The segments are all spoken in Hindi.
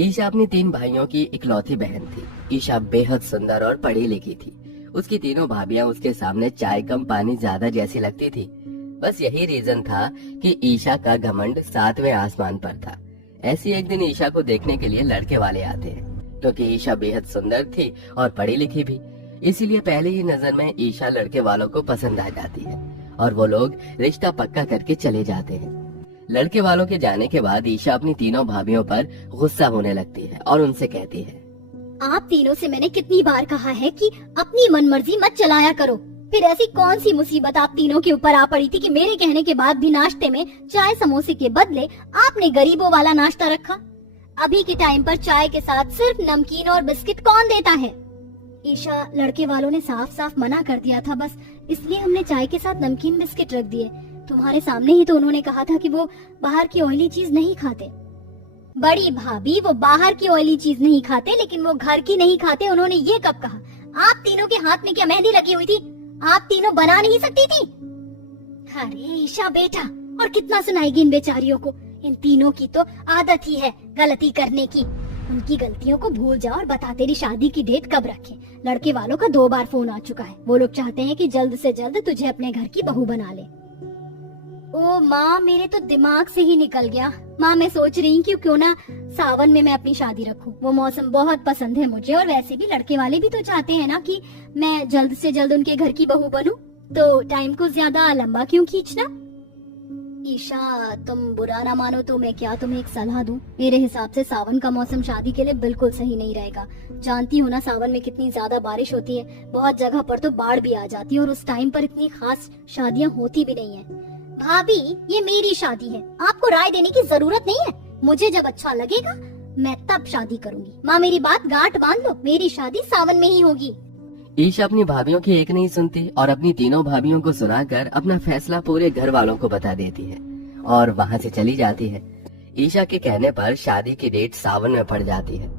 ईशा अपनी 3 भाइयों की इकलौती बहन थी। ईशा बेहद सुंदर और पढ़ी लिखी थी। उसकी तीनों भाभियां उसके सामने चाय कम पानी ज्यादा जैसी लगती थी। बस यही रीजन था कि ईशा का घमंड 7वें आसमान पर था। ऐसी एक दिन ईशा को देखने के लिए लड़के वाले आते हैं, क्योंकि ईशा बेहद सुंदर थी और पढ़ी लिखी भी। इसीलिए पहली ही नजर में ईशा लड़के वालों को पसंद आ जाती है और वो लोग रिश्ता पक्का करके चले जाते हैं। लड़के वालों के जाने के बाद ईशा अपनी तीनों भाभियों पर गुस्सा होने लगती है और उनसे कहती है, आप तीनों से मैंने कितनी बार कहा है कि अपनी मनमर्जी मत चलाया करो। फिर ऐसी कौन सी मुसीबत आप तीनों के ऊपर आ पड़ी थी कि मेरे कहने के बाद भी नाश्ते में चाय समोसे के बदले आपने गरीबों वाला नाश्ता रखा। अभी के टाइम पर चाय के साथ सिर्फ नमकीन और बिस्किट कौन देता है? ईशा, लड़के वालों ने साफ साफ मना कर दिया था, बस इसलिए हमने चाय के साथ नमकीन बिस्किट रख दिए। तुम्हारे सामने ही तो उन्होंने कहा था कि वो बाहर की ऑयली चीज नहीं खाते। बड़ी भाभी, वो बाहर की ऑयली चीज नहीं खाते, लेकिन वो घर की नहीं खाते। उन्होंने ये कब कहा? आप तीनों के हाथ में क्या मेहंदी लगी हुई थी? आप तीनों बना नहीं सकती थी? अरे ईशा बेटा, और कितना सुनाएगी इन बेचारियों को। इन तीनों की तो आदत ही है गलती करने की। उनकी गलतियों को भूल जाओ और बता तेरी शादी की डेट कब रखें। लड़के वालों का 2 बार फोन आ चुका है। वो लोग चाहते हैं कि जल्द से जल्द तुझे अपने घर की बहू बना ले। ओ माँ, मेरे तो दिमाग से ही निकल गया। माँ, मैं सोच रही हूँ कि क्यों ना सावन में मैं अपनी शादी रखूं। वो मौसम बहुत पसंद है मुझे, और वैसे भी लड़के वाले भी तो चाहते हैं ना कि मैं जल्द से जल्द उनके घर की बहू बनूं। तो टाइम को ज्यादा लंबा क्यों खींचना? ईशा, तुम बुरा ना मानो तो मैं क्या तुम्हें एक सलाह दूं? मेरे हिसाब से सावन का मौसम शादी के लिए बिल्कुल सही नहीं रहेगा। जानती हो ना सावन में कितनी ज्यादा बारिश होती है। बहुत जगह पर तो बाढ़ भी आ जाती है, और उस टाइम पर इतनी खास शादियाँ होती भी नहीं है। भाभी, ये मेरी शादी है, आपको राय देने की जरूरत नहीं है। मुझे जब अच्छा लगेगा मैं तब शादी करूंगी। माँ, मेरी बात गांठ बांध लो, मेरी शादी सावन में ही होगी। ईशा अपनी भाभियों की एक नहीं सुनती और अपनी तीनों भाभियों को सुनाकर अपना फैसला पूरे घर वालों को बता देती है और वहाँ से चली जाती है। ईशा के कहने पर शादी की डेट सावन में पड़ जाती है।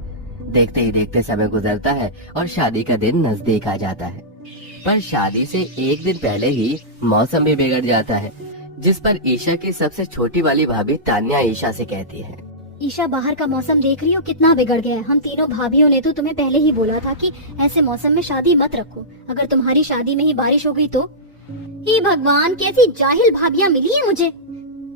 देखते ही देखते समय गुजरता है और शादी का दिन नजदीक आ जाता है। पर शादी से एक दिन पहले ही मौसम भी बिगड़ जाता है, जिस पर ईशा की सबसे छोटी वाली भाभी तान्या ईशा से कहती है, ईशा, बाहर का मौसम देख रही हो कितना बिगड़ गया है। हम तीनों भाभियों ने तो तुम्हें पहले ही बोला था कि ऐसे मौसम में शादी मत रखो। अगर तुम्हारी शादी में ही बारिश हो गई तो? हे भगवान, कैसी जाहिल भाभियाँ मिली है मुझे।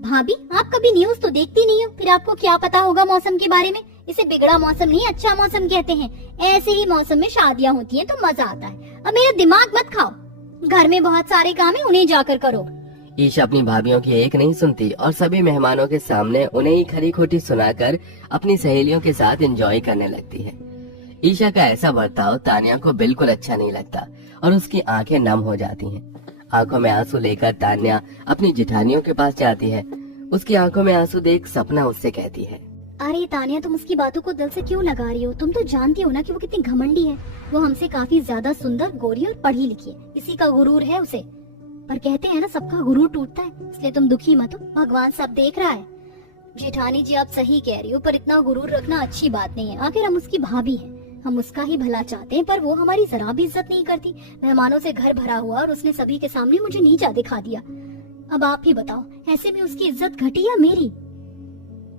भाभी, आप कभी न्यूज तो देखती नहीं हो, फिर आपको क्या पता होगा मौसम के बारे में? इसे बिगड़ा मौसम नहीं, अच्छा मौसम कहते हैं। ऐसे ही मौसम में शादियाँ होती है तो मजा आता है। अब मेरा दिमाग मत खाओ। घर में बहुत सारे काम है, उन्हें जाकर करो। ईशा अपनी भाभियों की एक नहीं सुनती और सभी मेहमानों के सामने उन्हें ही खरी खोटी सुनाकर अपनी सहेलियों के साथ एंजॉय करने लगती है। ईशा का ऐसा बर्ताव तान्या को बिल्कुल अच्छा नहीं लगता और उसकी आंखें नम हो जाती हैं। आंखों में आंसू लेकर तान्या अपनी जेठानियों के पास जाती है। उसकी आंखों में आंसू देख सपना उससे कहती है, अरे तान्या, तुम उसकी बातों को दिल से क्यों लगा रही हो? तुम तो जानती हो ना कि वो कितनी घमंडी है। वो हमसे काफी ज्यादा सुंदर, गोरी और पढ़ी लिखी है, इसी का गुरूर है उसे। पर कहते हैं ना, सबका गुरूर टूटता है, इसलिए तुम दुखी मत हो, भगवान सब देख रहा है। जेठानी जी, आप सही कह रही हो, पर इतना गुरूर रखना अच्छी बात नहीं है। आखिर हम उसकी भाभी हैं, हम उसका ही भला चाहते हैं, पर वो हमारी जरा भी इज्जत नहीं करती। मेहमानों से घर भरा हुआ और उसने सभी के सामने मुझे नीचा दिखा दिया। अब आप ही बताओ, ऐसे में उसकी इज्जत घटी या मेरी?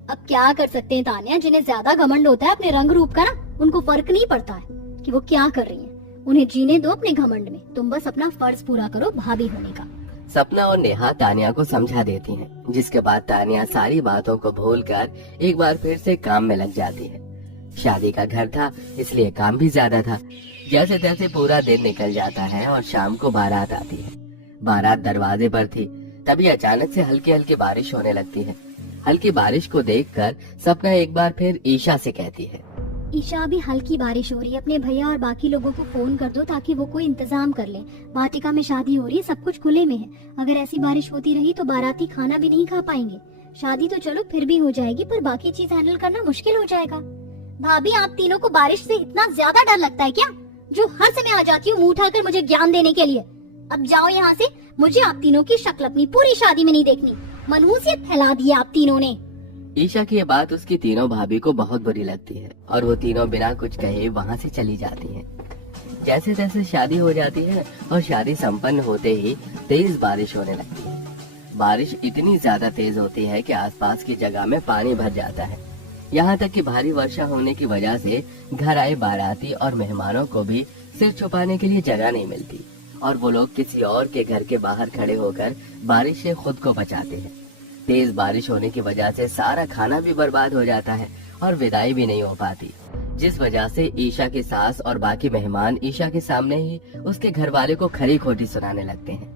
अब क्या कर सकते हैं तान्या, जिन्हें ज्यादा घमंड होता है अपने रंग रूप का ना, उनको फर्क नहीं पड़ता है कि वो क्या कर रही है। उन्हें जीने दो अपने घमंड में, तुम बस अपना फर्ज पूरा करो भाभी होने का। सपना और नेहा तान्या को समझा देती हैं, जिसके बाद तान्या सारी बातों को भूलकर एक बार फिर से काम में लग जाती है। शादी का घर था, इसलिए काम भी ज्यादा था। जैसे तैसे पूरा दिन निकल जाता है और शाम को बारात आती है। बारात दरवाजे पर थी, तभी अचानक से हल्की हल्की बारिश होने लगती है। हल्की बारिश को देखकर सपना एक बार फिर ईशा से कहती है, ईशा, अभी हल्की बारिश हो रही है, अपने भैया और बाकी लोगों को फोन कर दो ताकि वो कोई इंतजाम कर ले। वाटिका में शादी हो रही है, सब कुछ खुले में है। अगर ऐसी बारिश होती रही तो बाराती खाना भी नहीं खा पाएंगे। शादी तो चलो फिर भी हो जाएगी, पर बाकी चीज हैंडल करना मुश्किल हो जाएगा। भाभी, आप तीनों को बारिश से इतना ज्यादा डर लगता है क्या, जो हर समय आ जाती हूँ मुंह उठाकर मुझे ज्ञान देने के लिए? अब जाओ यहाँ से, मुझे आप तीनों की शक्ल अपनी पूरी शादी में नहीं देखनी। मनहूसियत फैला दी आप तीनों ने। ईशा की ये बात उसकी तीनों भाभी को बहुत बुरी लगती है और वो तीनों बिना कुछ कहे वहाँ से चली जाती हैं। जैसे तैसे शादी हो जाती है और शादी संपन्न होते ही तेज बारिश होने लगती है। बारिश इतनी ज्यादा तेज होती है कि आसपास की जगह में पानी भर जाता है। यहाँ तक कि भारी वर्षा होने की वजह से घर आए बाराती और मेहमानों को भी सिर छुपाने के लिए जगह नहीं मिलती और वो लोग किसी और के घर के बाहर खड़े होकर बारिश से खुद को बचाते हैं। तेज बारिश होने की वजह से सारा खाना भी बर्बाद हो जाता है और विदाई भी नहीं हो पाती, जिस वजह से ईशा की सास और बाकी मेहमान ईशा के सामने ही उसके घर वाले को खरी खोटी सुनाने लगते हैं।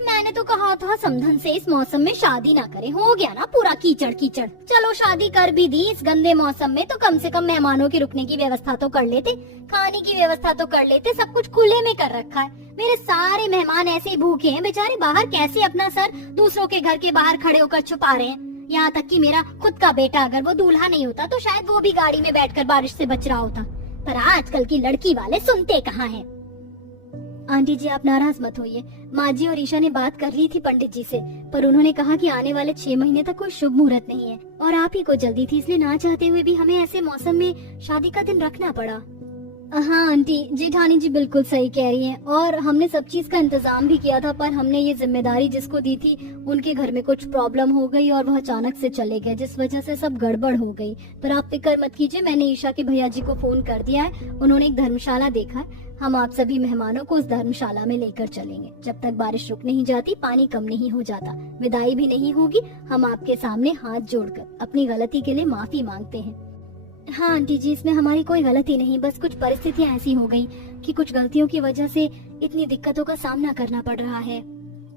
मैंने तो कहा था समधन से इस मौसम में शादी ना करें, हो गया ना पूरा कीचड़ कीचड़। चलो शादी कर भी दी इस गंदे मौसम में तो कम से कम मेहमानों के रुकने की व्यवस्था तो कर लेते, खाने की व्यवस्था तो कर लेते, सब कुछ खुले में कर रखा है। मेरे सारे मेहमान ऐसे ही भूखे हैं बेचारे, बाहर कैसे अपना सर दूसरों के घर के बाहर खड़े होकर छुपा रहे हैं। यहाँ तक कि मेरा खुद का बेटा अगर वो दूल्हा नहीं होता तो शायद वो भी गाड़ी में बैठकर बारिश से बच रहा होता, पर आजकल की लड़की वाले सुनते कहाँ हैं। आंटी जी आप नाराज मत होइए, माँ जी और ईशा ने बात कर ली थी पंडित जी से, पर उन्होंने कहा कि आने वाले 6 महीने तक कोई शुभ मुहूर्त नहीं है और आप ही को जल्दी थी, इसलिए ना चाहते हुए भी हमें ऐसे मौसम में शादी का दिन रखना पड़ा। हाँ आंटी, जेठानी जी बिल्कुल सही कह रही हैं और हमने सब चीज का इंतजाम भी किया था, पर हमने ये जिम्मेदारी जिसको दी थी उनके घर में कुछ प्रॉब्लम हो गई और वह अचानक से चले गए, जिस वजह से सब गड़बड़ हो गई। पर आप फिक्र मत कीजिए, मैंने ईशा के भैया जी को फोन कर दिया है, उन्होंने एक धर्मशाला देखा है, हम आप सभी मेहमानों को उस धर्मशाला में लेकर चलेंगे। जब तक बारिश रुक नहीं जाती, पानी कम नहीं हो जाता, विदाई भी नहीं होगी, हम आपके सामने हाथ जोड़कर अपनी गलती के लिए माफी मांगते हैं। हाँ आंटी जी, इसमें हमारी कोई गलती नहीं, बस कुछ परिस्थितियाँ ऐसी हो गई कि कुछ गलतियों की वजह से इतनी दिक्कतों का सामना करना पड़ रहा है।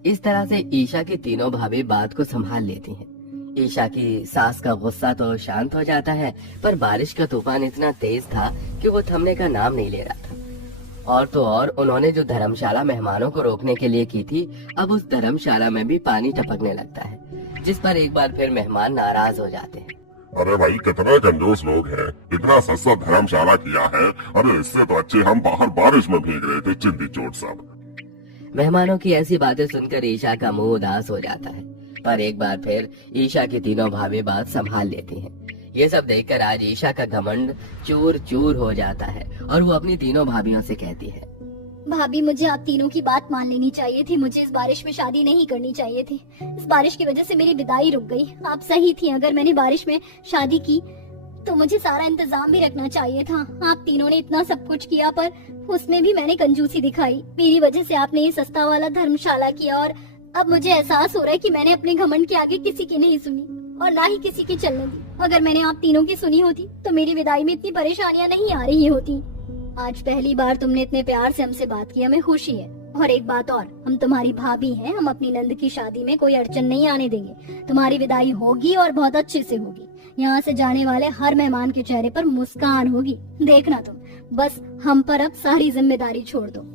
इस तरह से ईशा की तीनों भाभी बात को संभाल लेती हैं। ईशा की सास का गुस्सा तो शांत हो जाता है, पर बारिश का तूफान इतना तेज था कि वो थमने का नाम नहीं ले रहा था। और तो और उन्होंने जो धर्मशाला मेहमानों को रोकने के लिए की थी, अब उस धर्मशाला में भी पानी टपकने लगता है, जिस पर एक बार फिर मेहमान नाराज हो जाते हैं। अरे भाई कितने कंजूस लोग हैं, इतना सस्ता धर्मशाला किया है, अरे इससे तो अच्छे हम बाहर बारिश में भीग रहे थे चिंदी चोट सब। मेहमानों की ऐसी बातें सुनकर ईशा का मुंह उदास हो जाता है, पर एक बार फिर ईशा की तीनों भाभी बात संभाल लेती हैं। ये सब देखकर आज ईशा का घमंड चूर चूर हो जाता है और वो अपनी तीनों भाभियों से कहती है, भाभी मुझे आप तीनों की बात मान लेनी चाहिए थी, मुझे इस बारिश में शादी नहीं करनी चाहिए थी। इस बारिश की वजह से मेरी विदाई रुक गई। आप सही थी, अगर मैंने बारिश में शादी की तो मुझे सारा इंतजाम भी रखना चाहिए था। आप तीनों ने इतना सब कुछ किया, पर उसमें भी मैंने कंजूसी दिखाई। मेरी वजह से आपने ये सस्ता वाला धर्मशाला किया और अब मुझे एहसास हो रहा है कि मैंने अपने घमंड के आगे किसी की नहीं सुनी और ना ही किसी की चलने दी। अगर मैंने आप तीनों की सुनी होती तो मेरी विदाई में इतनी परेशानियां नहीं आ रही होती। आज पहली बार तुमने इतने प्यार से हमसे बात किया, हमें खुशी है। और एक बात और, हम तुम्हारी भाभी हैं, हम अपनी नंद की शादी में कोई अड़चन नहीं आने देंगे। तुम्हारी विदाई होगी और बहुत अच्छे से होगी। यहाँ से जाने वाले हर मेहमान के चेहरे पर मुस्कान होगी, देखना तुम। बस हम पर अब सारी जिम्मेदारी छोड़ दो।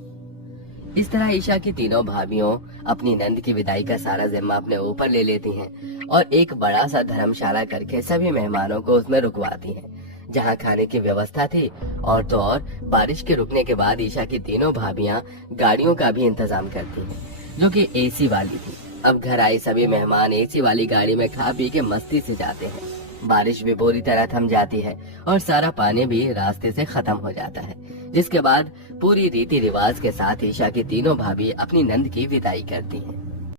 इस तरह ईशा की तीनों भाभियों अपनी नंद की विदाई का सारा जिम्मा अपने ऊपर ले लेती हैं और एक बड़ा सा धर्मशाला करके सभी मेहमानों को उसमें रुकवाती हैं, जहां खाने की व्यवस्था थी। और तो और बारिश के रुकने के बाद ईशा की तीनों भाभियां गाड़ियों का भी इंतजाम करती हैं, जो कि एसी वाली थी। अब घर आए सभी मेहमान एसी वाली गाड़ी में खा पी के मस्ती से जाते हैं। बारिश भी पूरी तरह थम जाती है और सारा पानी भी रास्ते से खत्म हो जाता है, जिसके बाद पूरी रीति रिवाज के साथ ईशा की तीनों भाभी अपनी नंद की विदाई करती हैं।